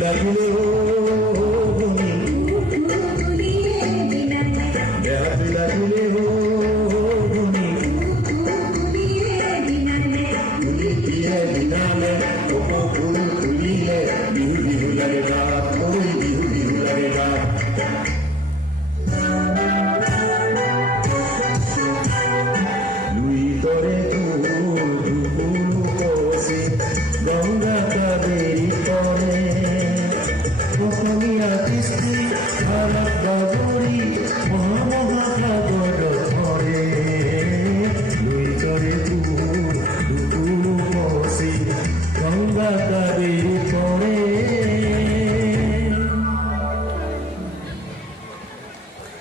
লাগিলে বেহাতি লাগিলে দিনালে ফুল ফুলিলে বিহু বিহু লাগে গাত বিহু বিহু লাগে গাত লুই তরে দুপুর কষে গঙ্গা কাবেরি তরে